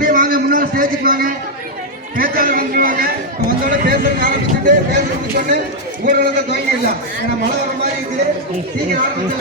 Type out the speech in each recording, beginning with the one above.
அப்படியே வாங்க, முன்னாடி ஸ்டேஜுக்கு வாங்க. பேச்சாளர் வந்துருவாங்க. வந்தோட பேசுறதுக்கு ஆரம்பிச்சுட்டு பேச முடிச்சோன்னு ஊர்வலத்தை துவங்கிடலாம். ஏன்னா மழை வர மாதிரி இருக்குது. சீக்கிரம் ஆரம்பிச்சு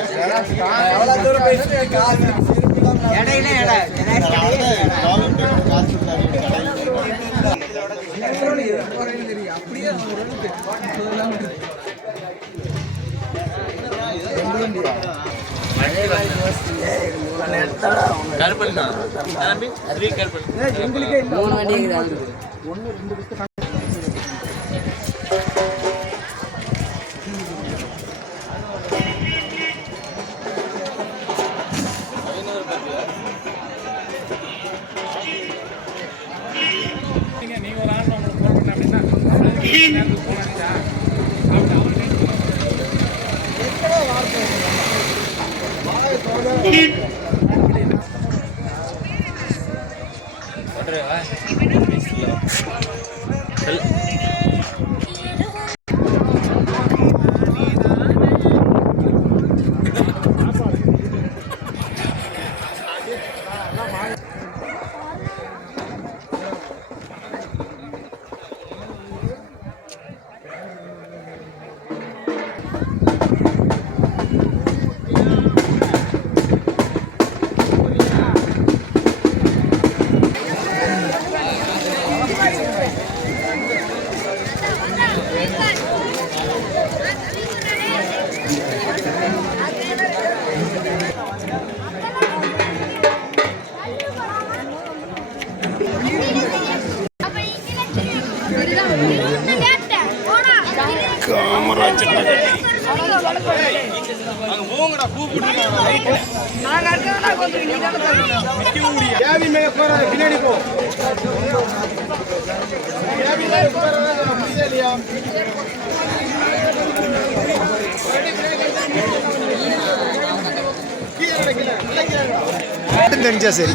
தெரிஞ்சா சரி.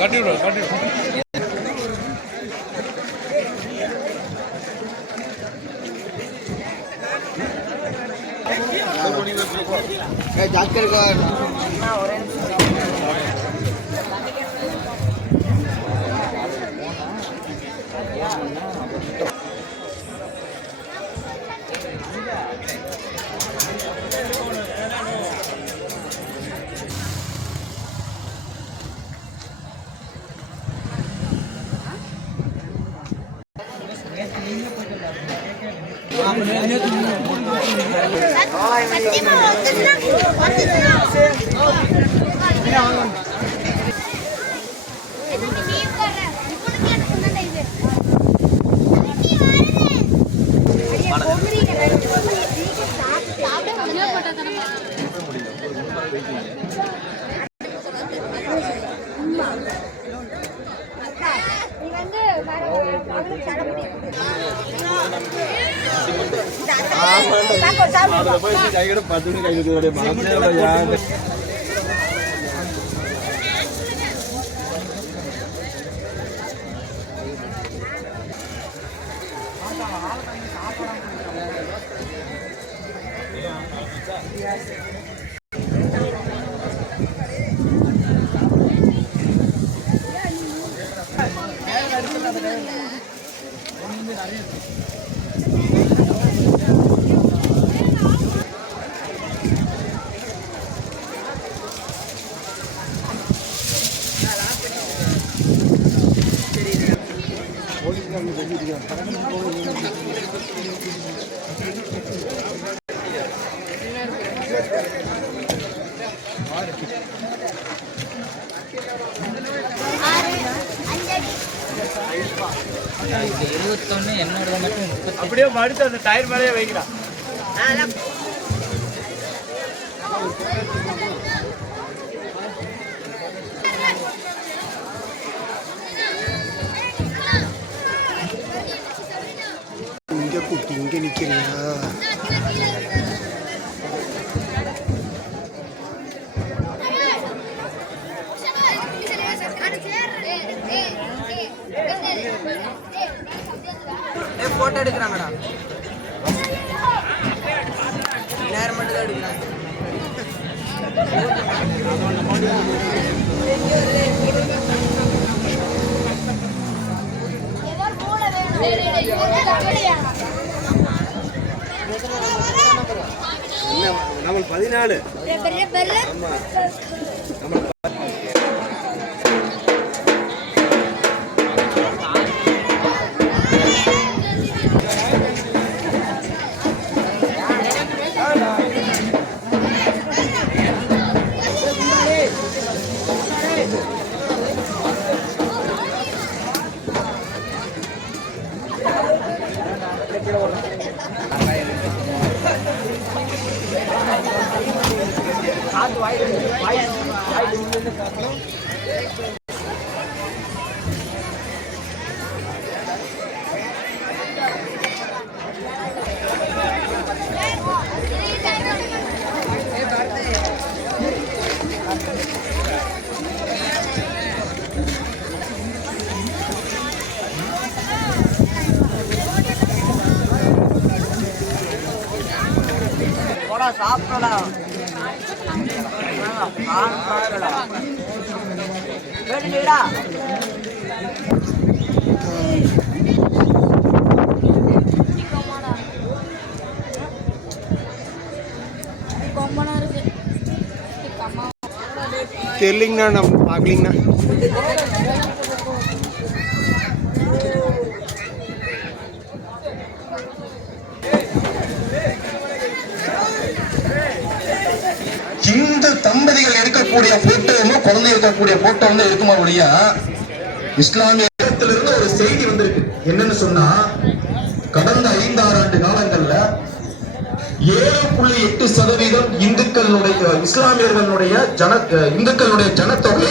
கட்டி விடுவோம். அப்படியே மடித்து அந்த டயர் மேலேயே வைக்கலாம். இங்க கூட்டி இங்க நிக்கிறியா? போட்டோ எடுக்கிறாங்கடா. நேரம் மட்டும் தான் எடுக்கிறாங்க. நம்ம 14 சாப்பிடா வேணுடா தெரியலங்கண்ணா நம்ம பார்க்கலங்கண்ணா இந்து தம்பதிகள் எடுக்கக்கூடிய போட்டோவும் குழந்தை இருக்கக்கூடிய போட்டோ வந்து இருக்குமா ஒழியா இஸ்லாமிய இருந்து ஒரு செய்தி வந்திருக்கு. என்னன்னு சொன்னா கடந்த 5-6 ஆண்டு காலங்கள்ல 7.8% இந்துக்களுடைய இஸ்லாமியர்களுடைய இந்துக்களுடைய ஜனத்தொகை